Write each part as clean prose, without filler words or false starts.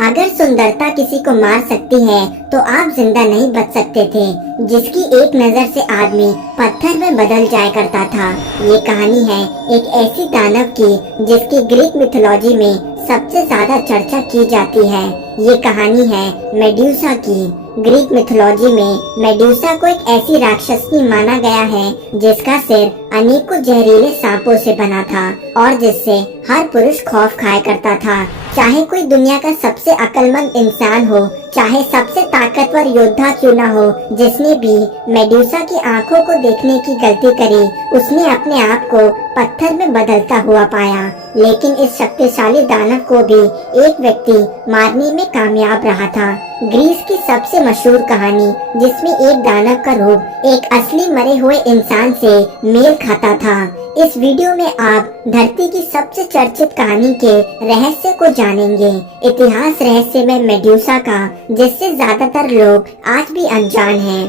अगर सुंदरता किसी को मार सकती है तो आप जिंदा नहीं बच सकते थे। जिसकी एक नजर से आदमी पत्थर में बदल जाया करता था। ये कहानी है एक ऐसी दानव की जिसकी ग्रीक मिथोलॉजी में सबसे ज्यादा चर्चा की जाती है। ये कहानी है मेडुसा की। ग्रीक मिथोलॉजी में मेडुसा को एक ऐसी राक्षसनी माना गया है जिसका सिर अनेकों जहरीले सांपों से बना था और जिससे हर पुरुष खौफ खाया करता था। चाहे कोई दुनिया का सबसे अक्लमंद इंसान हो, चाहे सबसे ताकतवर योद्धा क्यों न हो, जिसने भी मेडुसा की आंखों को देखने की गलती करी, उसने अपने आप को पत्थर में बदलता हुआ पाया। लेकिन इस शक्तिशाली दानव को भी एक व्यक्ति मारने में कामयाब रहा था। ग्रीस की सबसे मशहूर कहानी जिसमें एक दानव का रूप एक असली मरे हुए इंसान से मेल खाता था। इस वीडियो में आप धरती की सबसे चर्चित कहानी के रहस्य को जानेंगे। इतिहास रहस्य में मेडुसा का, जिससे ज्यादातर लोग आज भी अनजान हैं।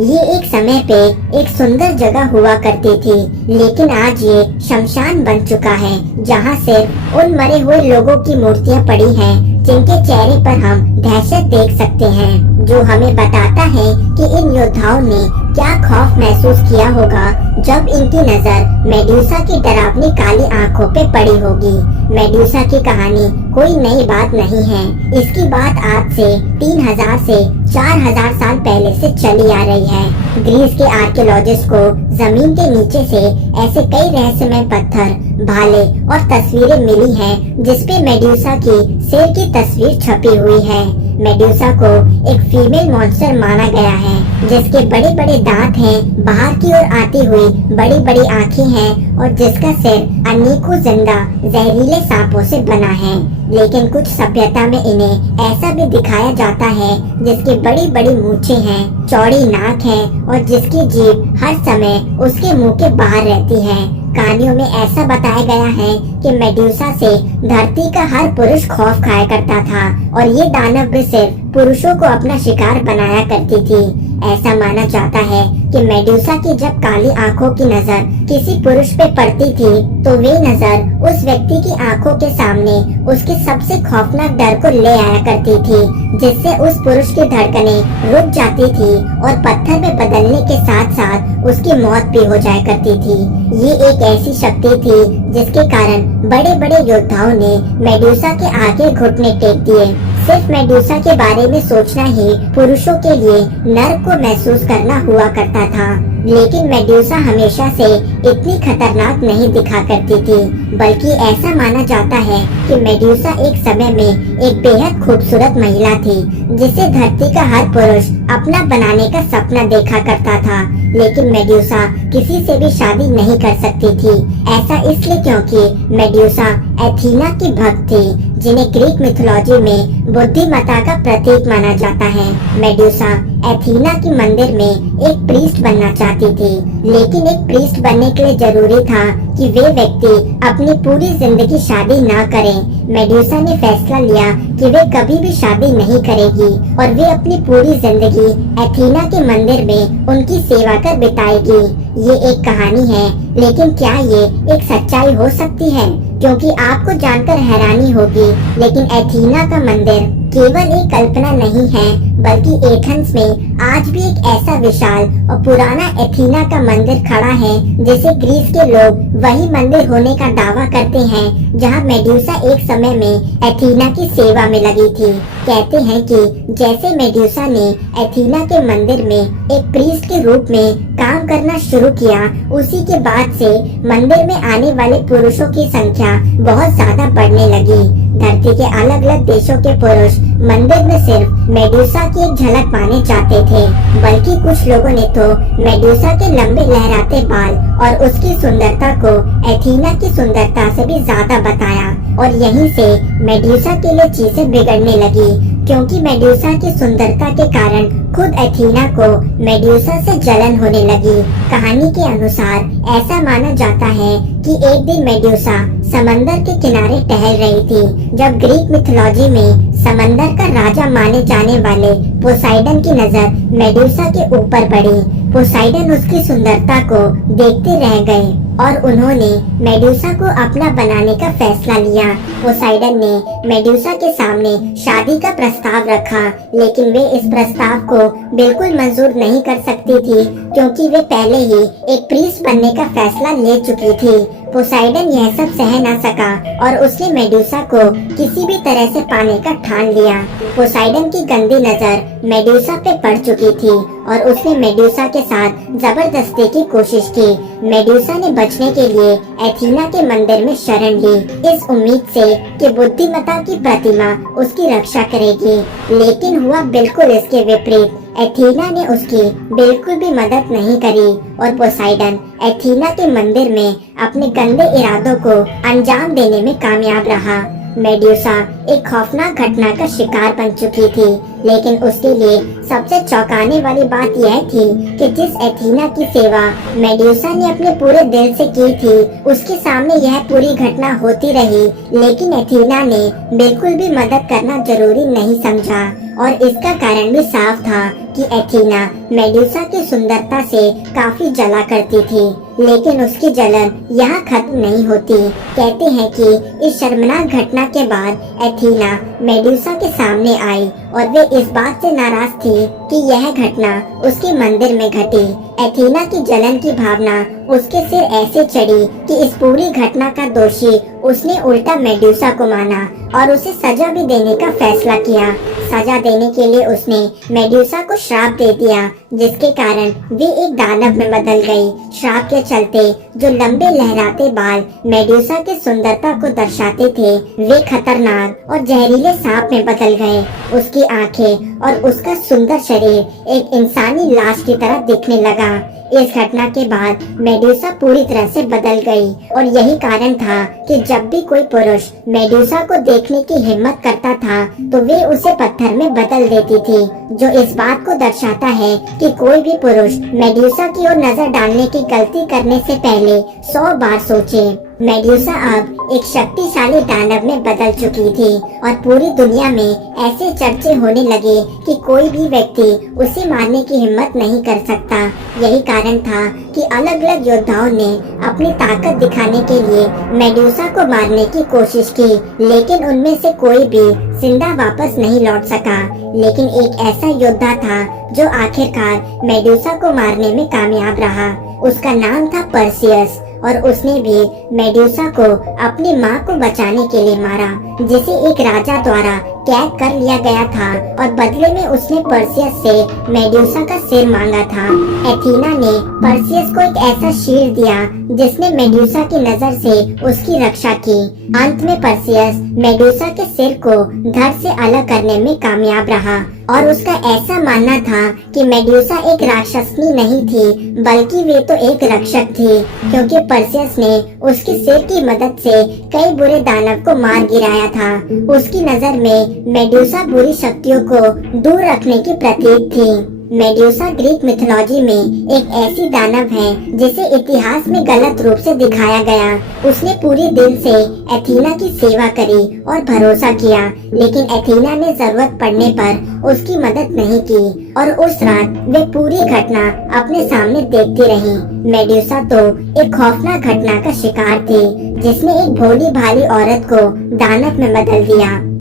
ये एक समय पे एक सुंदर जगह हुआ करती थी, लेकिन आज ये शमशान बन चुका है, जहाँ सिर्फ उन मरे हुए लोगों की मूर्तियाँ पड़ी हैं जिनके चेहरे पर हम दहशत देख सकते हैं, जो हमें बताता है कि इन योद्धाओं ने क्या खौफ महसूस किया होगा जब इनकी नजर मेडुसा की डरावनी काली आंखों पे पड़ी होगी। मेडुसा की कहानी कोई नई बात नहीं है। इसकी बात आज से 3000 से 4000 साल पहले से चली आ रही है। ग्रीस के आर्कियोलॉजिस्ट को जमीन के नीचे से ऐसे कई रहस्यमय पत्थर, भाले और तस्वीरें मिली हैं जिसपे मेडुसा की सिर की तस्वीर छपी हुई है। मेडुसा को एक फीमेल मॉन्स्टर माना गया है, जिसके बड़े बड़े दांत हैं, बाहर की ओर आती हुई बड़ी बड़ी आँखें हैं और जिसका सिर अनेकों जिंदा जहरीले सांपों से बना है। लेकिन कुछ सभ्यता में इन्हें ऐसा भी दिखाया जाता है जिसकी बड़ी बड़ी मूछें हैं, चौड़ी नाक है और जिसकी जीभ हर समय उसके मुंह के बाहर रहती है। कहानियों में ऐसा बताया गया है कि मेडुसा से धरती का हर पुरुष खौफ खाया करता था और ये दानव भी सिर्फ पुरुषों को अपना शिकार बनाया करती थी। ऐसा माना जाता है कि मेडुसा की जब काली आंखों की नजर किसी पुरुष पे पड़ती थी तो वे नजर उस व्यक्ति की आंखों के सामने उसके सबसे खौफनाक डर को ले आया करती थी, जिससे उस पुरुष की धड़कनें रुक जाती थी और पत्थर में बदलने के साथ साथ उसकी मौत भी हो जाया करती थी। ये एक ऐसी शक्ति थी जिसके कारण बड़े बड़े योद्धाओं ने मेडुसा के आगे घुटने टेक दिए। सिर्फ मेडुसा के बारे में सोचना ही पुरुषों के लिए नर्क को महसूस करना हुआ करता था। लेकिन मेडुसा हमेशा से इतनी खतरनाक नहीं दिखा करती थी, बल्कि ऐसा माना जाता है कि मेडुसा एक समय में एक बेहद खूबसूरत महिला थी, जिसे धरती का हर पुरुष अपना बनाने का सपना देखा करता था। लेकिन मेडुसा किसी से भी शादी नहीं कर सकती थी। ऐसा इसलिए क्योंकि मेडुसा एथीना की भक्त थी, जिन्हें ग्रीक मिथोलॉजी में बुद्धिमत्ता का प्रतीक माना जाता है। मेडुसा एथीना के मंदिर में एक प्रीस्ट बनना चाहती थी, लेकिन एक प्रीस्ट बनने के लिए जरूरी था कि वे व्यक्ति अपनी पूरी जिंदगी शादी ना करें। मेडुसा ने फैसला लिया कि वे कभी भी शादी नहीं करेगी और वे अपनी पूरी जिंदगी एथीना के मंदिर में उनकी सेवा कर बिताएगी। ये एक कहानी है, लेकिन क्या ये एक सच्चाई हो सकती है? क्योंकि आपको जानकर हैरानी होगी, लेकिन एथीना का मंदिर केवल एक कल्पना नहीं है, बल्कि एथेंस में आज भी एक ऐसा विशाल और पुराना एथीना का मंदिर खड़ा है, जिसे ग्रीस के लोग वही मंदिर होने का दावा करते हैं जहां मेडुसा एक समय में एथीना की सेवा में लगी थी। कहते हैं कि जैसे मेडुसा ने एथीना के मंदिर में एक प्रीस्ट के रूप में काम करना शुरू किया, उसी के बाद से मंदिर में आने वाले पुरुषों की संख्या बहुत ज्यादा बढ़ने लगी। धरती के अलग अलग देशों के पुरुष मंदिर में सिर्फ मेडुसा की एक झलक पाने चाहते थे, बल्कि कुछ लोगों ने तो मेडुसा के लंबे लहराते बाल और उसकी सुंदरता को एथीना की सुंदरता से भी ज्यादा बताया और यहीं से मेडुसा के लिए चीजें बिगड़ने लगी, क्योंकि मेडुसा की सुंदरता के कारण खुद एथीना को मेडुसा से जलन होने लगी। कहानी के अनुसार ऐसा माना जाता है कि एक दिन मेडुसा समंदर के किनारे टहल रही थी, जब ग्रीक मिथोलॉजी में समंदर का राजा माने जाने वाले पोसाइडन की नजर मेडुसा के ऊपर पड़ी। पोसाइडन उसकी सुंदरता को देखते रह गए और उन्होंने मेडुसा को अपना बनाने का फैसला लिया। पोसाइडन ने मेडुसा के सामने शादी का प्रस्ताव रखा, लेकिन वे इस प्रस्ताव को बिल्कुल मंजूर नहीं कर सकती थी क्योंकि वे पहले ही एक प्रीस्ट बनने का फैसला ले चुकी थी। पोसाइडन यह सब सह न सका और उसने मेडुसा को किसी भी तरह से पाने का ठान लिया। पोसाइडन की गंदी नजर मेडुसा पे पड़ चुकी थी और उसने मेडुसा के साथ जबरदस्ती की कोशिश की। मेडुसा ने बचने के लिए एथीना के मंदिर में शरण ली, इस उम्मीद से कि बुद्धिमत्ता की प्रतिमा उसकी रक्षा करेगी, लेकिन हुआ बिल्कुल इसके विपरीत। एथीना ने उसकी बिल्कुल भी मदद नहीं करी और पोसाइडन एथीना के मंदिर में अपने गंदे इरादों को अंजाम देने में कामयाब रहा। मेडुसा एक खौफनाक घटना का शिकार बन चुकी थी, लेकिन उसके लिए सबसे चौंकाने वाली बात यह थी कि जिस एथीना की सेवा मेडुसा ने अपने पूरे दिल से की थी, उसके सामने यह पूरी घटना होती रही, लेकिन एथीना ने बिल्कुल भी मदद करना जरूरी नहीं समझा। और इसका कारण भी साफ था कि एथीना मेडुसा की सुंदरता से काफी जला करती थी, लेकिन उसकी जलन यहाँ खत्म नहीं होती। कहते हैं कि इस शर्मनाक घटना के बाद एथीना मेडुसा के सामने आई और वे इस बात से नाराज थी कि यह घटना उसके मंदिर में घटी। एथीना की जलन की भावना उसके सिर ऐसे चढ़ी कि इस पूरी घटना का दोषी उसने उल्टा मेडुसा को माना और उसे सजा भी देने का फैसला किया। सजा देने के लिए उसने मेडुसा को श्राप दे दिया, जिसके कारण वे एक दानव में बदल गई। श्राप के चलते जो लंबे लहराते बाल मेडुसा की सुंदरता को दर्शाते थे, वे खतरनाक और जहरीले सांप में बदल गए। उसकी आंखें और उसका सुंदर शरीर एक इंसानी लाश की तरह दिखने लगा। इस घटना के बाद मेडुसा पूरी तरह से बदल गई और यही कारण था कि जब भी कोई पुरुष मेडुसा को देखने की हिम्मत करता था तो वे उसे पत्थर में बदल देती थी, जो इस बात को दर्शाता है कि कोई भी पुरुष मेडुसा की ओर नजर डालने की गलती करने से पहले 100 बार सोचे। मेडुसा अब एक शक्तिशाली दानव में बदल चुकी थी और पूरी दुनिया में ऐसे चर्चे होने लगे कि कोई भी व्यक्ति उसे मारने की हिम्मत नहीं कर सकता। यही कारण था कि अलग अलग योद्धाओं ने अपनी ताकत दिखाने के लिए मेडुसा को मारने की कोशिश की, लेकिन उनमें से कोई भी जिंदा वापस नहीं लौट सका। लेकिन एक ऐसा योद्धा था जो आखिरकार मेडुसा को मारने में कामयाब रहा। उसका नाम था पर्सियस और उसने भी मेडुसा को अपनी माँ को बचाने के लिए मारा, जिसे एक राजा द्वारा कैद कर लिया गया था और बदले में उसने पर्सियस से मेडुसा का सिर मांगा था। एथीना ने पर्सियस को एक ऐसा शील्ड दिया जिसने मेडुसा की नजर से उसकी रक्षा की। अंत में पर्सियस मेडुसा के सिर को धड़ से अलग करने में कामयाब रहा और उसका ऐसा मानना था कि मेडुसा एक राक्षसनी नहीं थी, बल्कि वे तो एक रक्षक थी, क्योंकि पर्सियस ने उसके सिर की मदद से कई बुरे दानव को मार गिराया था। उसकी नजर में मेडुसा बुरी शक्तियों को दूर रखने की प्रतीक थी। मेडुसा ग्रीक मिथोलॉजी में एक ऐसी दानव है जिसे इतिहास में गलत रूप से दिखाया गया। उसने पूरे दिल से एथीना की सेवा करी और भरोसा किया, लेकिन एथीना ने जरूरत पड़ने पर उसकी मदद नहीं की और उस रात वे पूरी घटना अपने सामने देखती रही। मेडुसा तो एक खौफनाक घटना का शिकार थी, जिसने एक भोली भाली औरत को दानव में बदल दिया।